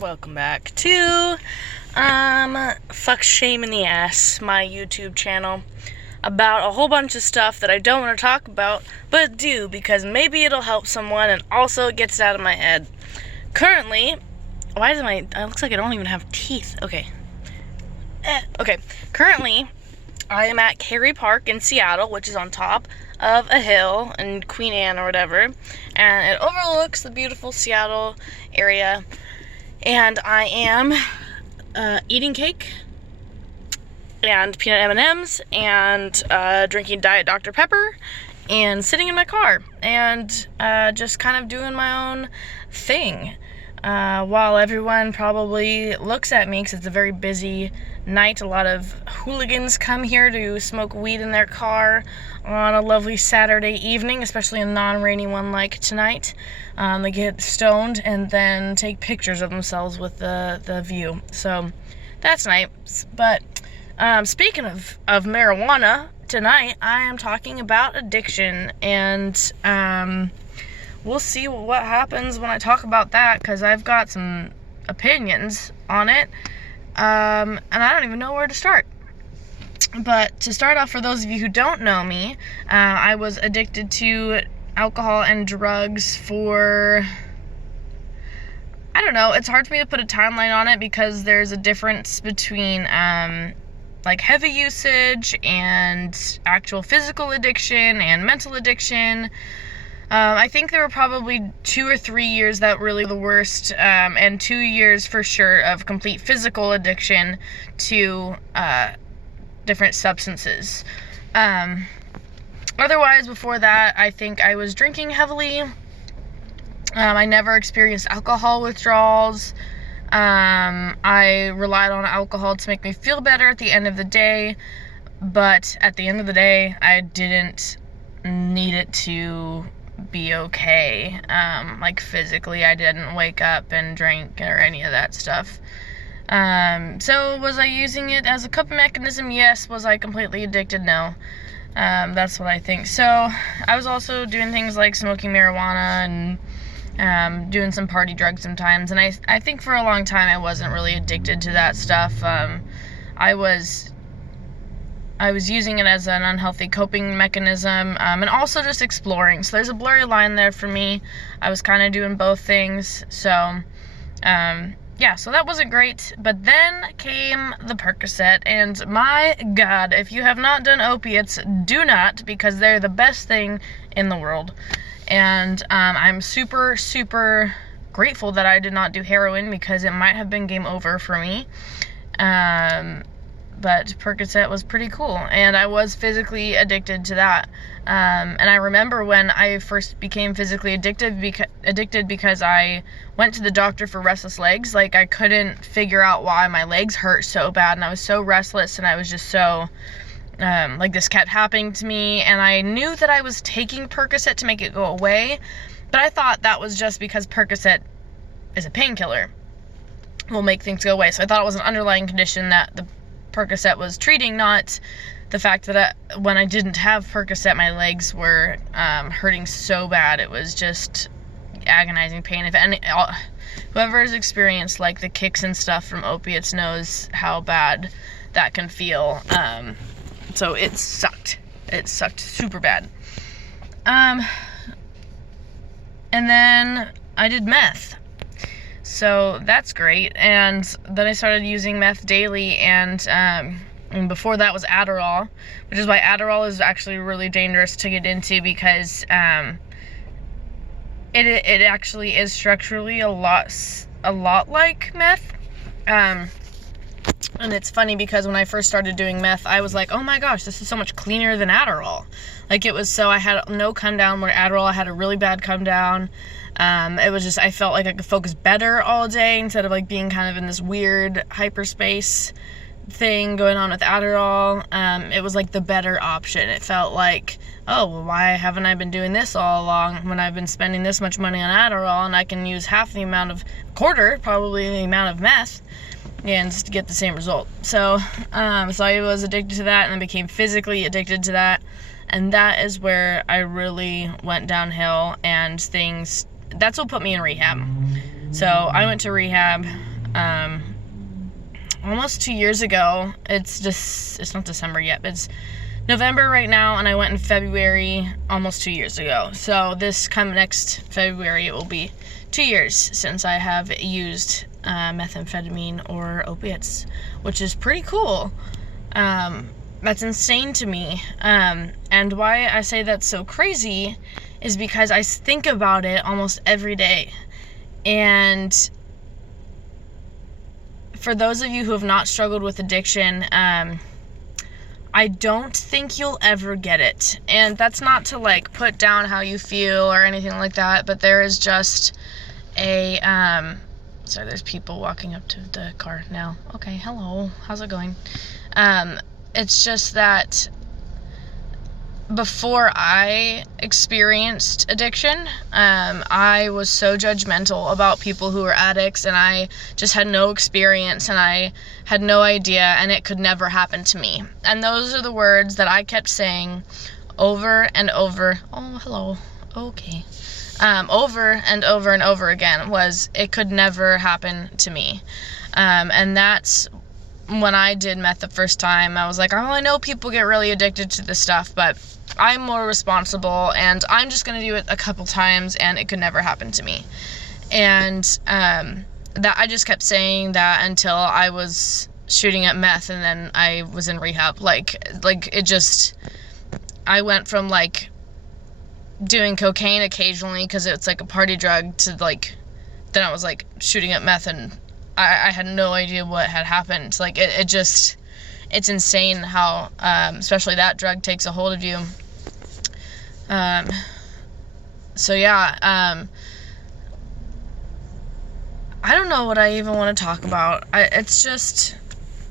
welcome back to Fuck Shame in the Ass, my YouTube channel, about a whole bunch of stuff that I don't want to talk about, but do because maybe it'll help someone and also it gets it out of my head. Currently, it looks like I don't even have teeth. Okay. Currently, I am at Cary Park in Seattle, which is on top of a hill in Queen Anne or whatever, and it overlooks the beautiful Seattle area, and I am eating cake and peanut M&Ms and drinking Diet Dr. Pepper and sitting in my car and just kind of doing my own thing while everyone probably looks at me because it's a very busy night. A lot of hooligans come here to smoke weed in their car on a lovely Saturday evening, especially a non-rainy one like tonight. They get stoned and then take pictures of themselves with the view. So that's nice. But speaking of marijuana, tonight I am talking about addiction, and we'll see what happens when I talk about that, because I've got some opinions on it, and I don't even know where to start. But to start off, for those of you who don't know me, I was addicted to alcohol and drugs for, I don't know, it's hard for me to put a timeline on it because there's a difference between like heavy usage and actual physical addiction and mental addiction. I think there were probably 2 or 3 years that really were the worst, and 2 years for sure of complete physical addiction to different substances. Otherwise, before that, I think I was drinking heavily. I never experienced alcohol withdrawals. I relied on alcohol to make me feel better at the end of the day, but at the end of the day, I didn't need it to be okay. Like physically, I didn't wake up and drink or any of that stuff. So was I using it as a coping mechanism? Yes. Was I completely addicted? No. That's what I think. So I was also doing things like smoking marijuana and doing some party drugs sometimes, and I think for a long time I wasn't really addicted to that stuff. I was using it as an unhealthy coping mechanism, and also just exploring. So there's a blurry line there for me. I was kind of doing both things. So, yeah, so that wasn't great. But then came the Percocet, and my God, if you have not done opiates, do not, because they're the best thing in the world. And I'm super, super grateful that I did not do heroin, because it might have been game over for me. But Percocet was pretty cool, and I was physically addicted to that. And I remember when I first became physically addicted because I went to the doctor for restless legs. Like, I couldn't figure out why my legs hurt so bad, and I was so restless, and I was just so, like, this kept happening to me, and I knew that I was taking Percocet to make it go away, but I thought that was just because Percocet is a painkiller, will make things go away. So I thought it was an underlying condition that the Percocet was treating, not the fact that when I didn't have Percocet, my legs were hurting so bad. It was just agonizing pain. Whoever has experienced like the kicks and stuff from opiates knows how bad that can feel. So it sucked. It sucked super bad. And then I did meth. So that's great, and then I started using meth daily, and before that was Adderall, which is why Adderall is actually really dangerous to get into, because it actually is structurally a lot like meth. And it's funny because when I first started doing meth, I was like, oh my gosh, this is so much cleaner than Adderall. Like, it was so, I had no come down, where Adderall I had a really bad come down. It was just, I felt like I could focus better all day instead of like being kind of in this weird hyperspace thing going on with Adderall. It was like the better option. It felt like, oh, well, why haven't I been doing this all along when I've been spending this much money on Adderall, and I can use half the amount of, probably the amount of meth, and just to get the same result. So I was addicted to that, and then became physically addicted to that, and that is where I really went downhill, and that's what put me in rehab. So I went to rehab almost 2 years ago. It's not December yet, but it's November right now, and I went in February almost 2 years ago. So this come next February, it will be 2 years since I have used methamphetamine or opiates, which is pretty cool. That's insane to me. And why I say that's so crazy is because I think about it almost every day. And for those of you who have not struggled with addiction, I don't think you'll ever get it. And that's not to like put down how you feel or anything like that, but there is just a, sorry, there's people walking up to the car now. Okay, hello, how's it going? It's just that before I experienced addiction, I was so judgmental about people who were addicts, and I just had no experience, and I had no idea, and it could never happen to me. And those are the words that I kept saying over and over. Oh, hello. Okay. Over and over and over again was, it could never happen to me. And that's when I did meth the first time. I was like, oh, I know people get really addicted to this stuff, but I'm more responsible, and I'm just gonna do it a couple times, and it could never happen to me. And that I just kept saying that until I was shooting at meth, and then I was in rehab. Like it just, I went from like doing cocaine occasionally because it's like a party drug to like, then I was like shooting at meth, and I had no idea what had happened. Like it just, it's insane how especially that drug takes a hold of you. So yeah, I don't know what I even want to talk about. It's just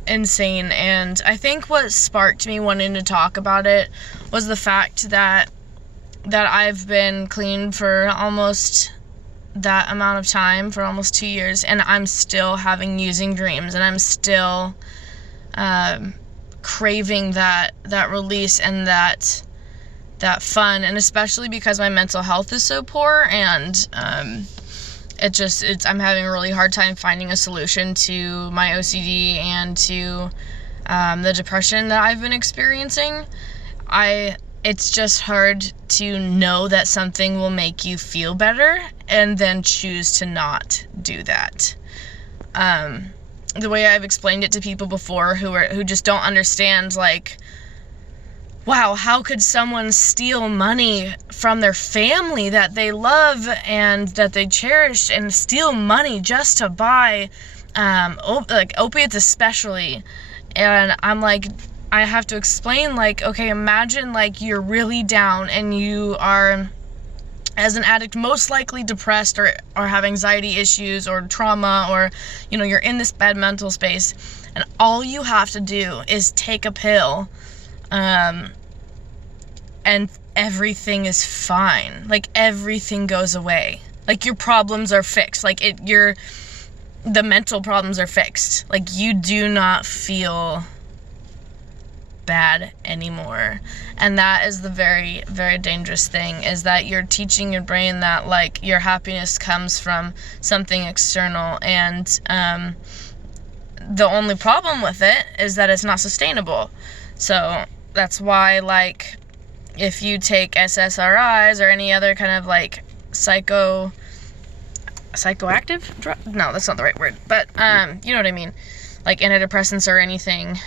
insane. And I think what sparked me wanting to talk about it was the fact that I've been clean for almost that amount of time, for almost 2 years, and I'm still having using dreams, and I'm still craving that release and that fun, and especially because my mental health is so poor, and I'm having a really hard time finding a solution to my OCD and to the depression that I've been experiencing. It's just hard to know that something will make you feel better and then choose to not do that. The way I've explained it to people before who just don't understand, like, wow, how could someone steal money from their family that they love and that they cherish, and steal money just to buy like opiates especially? And I'm like, I have to explain, like, okay, imagine like you're really down and you are, as an addict, most likely depressed or have anxiety issues or trauma, or, you know, you're in this bad mental space, and all you have to do is take a pill, and everything is fine. Like, everything goes away. Like, your problems are fixed. Like, the mental problems are fixed. Like, you do not feel bad anymore. And that is the very, very dangerous thing, is that you're teaching your brain that, like, your happiness comes from something external, and the only problem with it is that it's not sustainable. So that's why, like, if you take SSRIs or any other kind of like psychoactive drug, no, that's not the right word, but you know what I mean, like antidepressants or anything,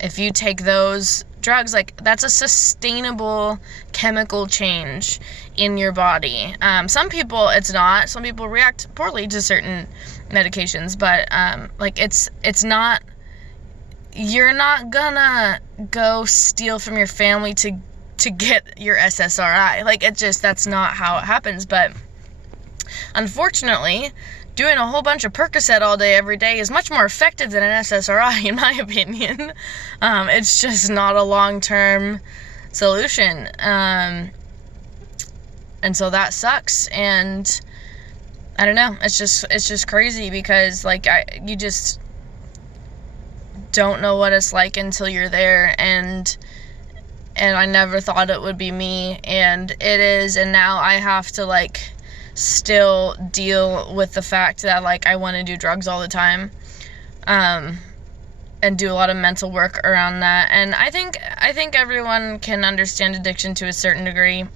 if you take those drugs, like, that's a sustainable chemical change in your body. Some people it's not. Some people react poorly to certain medications, but like, it's not, you're not gonna go steal from your family to get your SSRI. Like, that's not how it happens. But unfortunately, doing a whole bunch of Percocet all day, every day is much more effective than an SSRI, in my opinion. It's just not a long-term solution. And so that sucks. And I don't know, it's just crazy, because, like, you just don't know what it's like until you're there, and I never thought it would be me, and it is. And now I have to, like, still deal with the fact that, like, I want to do drugs all the time, and do a lot of mental work around that. And I think everyone can understand addiction to a certain degree,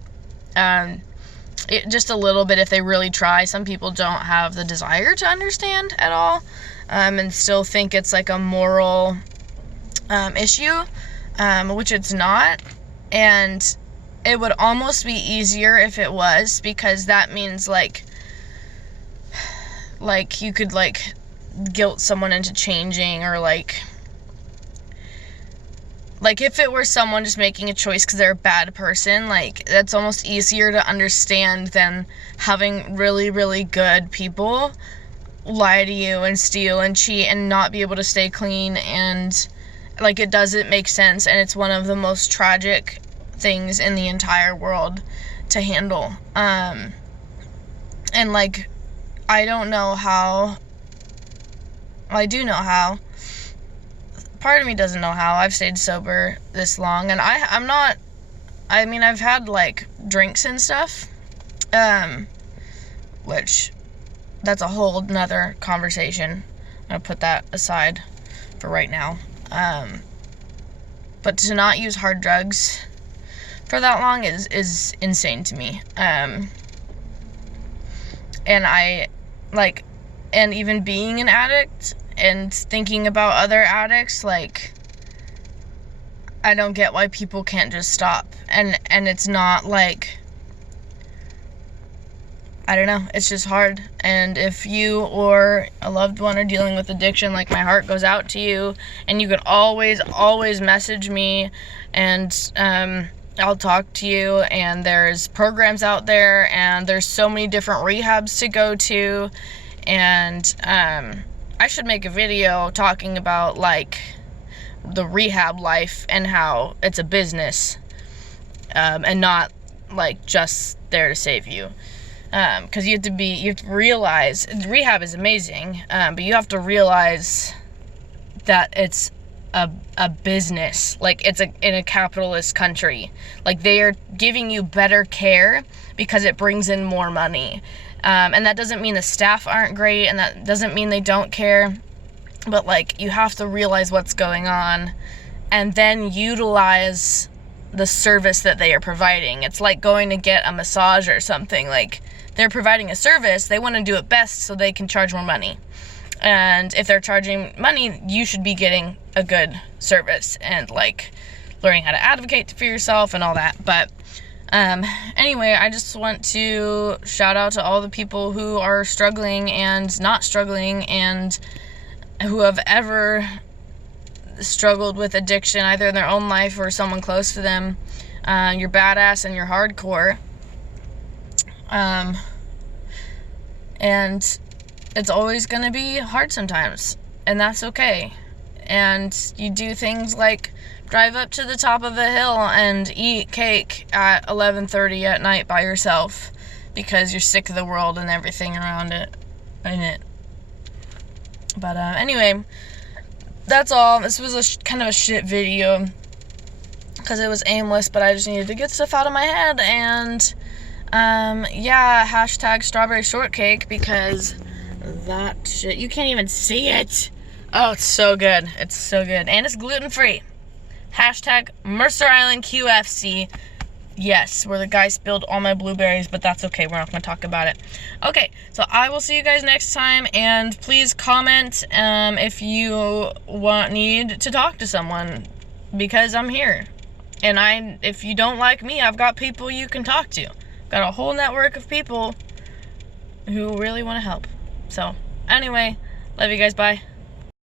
just a little bit if they really try. Some people don't have the desire to understand at all, and still think it's like a moral issue, which it's not. And it would almost be easier if it was, because that means like you could like guilt someone into changing, or like if it were someone just making a choice because they're a bad person, like, that's almost easier to understand than having really, really good people lie to you and steal and cheat and not be able to stay clean. And like, it doesn't make sense, and it's one of the most tragic things in the entire world to handle. And like, I don't know how. Well, I do know how. Part of me doesn't know how I've stayed sober this long, and I'm not. I mean, I've had like drinks and stuff, which that's a whole nother conversation. I'm gonna put that aside for right now. But to not use hard drugs for that long is insane to me. And I like, and even being an addict and thinking about other addicts, like, I don't get why people can't just stop. And it's not like, I don't know, it's just hard. And if you or a loved one are dealing with addiction, like, my heart goes out to you, and you can always message me, and I'll talk to you. And there's programs out there, and there's so many different rehabs to go to. And I should make a video talking about like the rehab life and how it's a business, and not like just there to save you. Because you have to realize rehab is amazing, but you have to realize that it's a business. Like, it's in a capitalist country. Like, they are giving you better care because it brings in more money. And that doesn't mean the staff aren't great, and that doesn't mean they don't care, but like, you have to realize what's going on and then utilize the service that they are providing. It's like going to get a massage or something. Like, they're providing a service, they want to do it best so they can charge more money. And if they're charging money, you should be getting a good service and like learning how to advocate for yourself and all that. But anyway, I just want to shout out to all the people who are struggling and not struggling, and who have ever struggled with addiction, either in their own life or someone close to them. You're badass and you're hardcore. And it's always going to be hard sometimes, and that's okay. And you do things like drive up to the top of a hill and eat cake at 11:30 at night by yourself because you're sick of the world and everything around it. But anyway, that's all. This was kind of a shit video because it was aimless, but I just needed to get stuff out of my head. And yeah, hashtag strawberry shortcake, because that shit, you can't even see it. Oh, it's so good. It's so good. And it's gluten-free. Hashtag Mercer Island QFC. Yes, where the guy spilled all my blueberries, but that's okay. We're not going to talk about it. Okay, so I will see you guys next time, and please comment if you need to talk to someone, because I'm here. And if you don't like me, I've got people you can talk to. Got a whole network of people who really want to help. So, anyway, love you guys. Bye.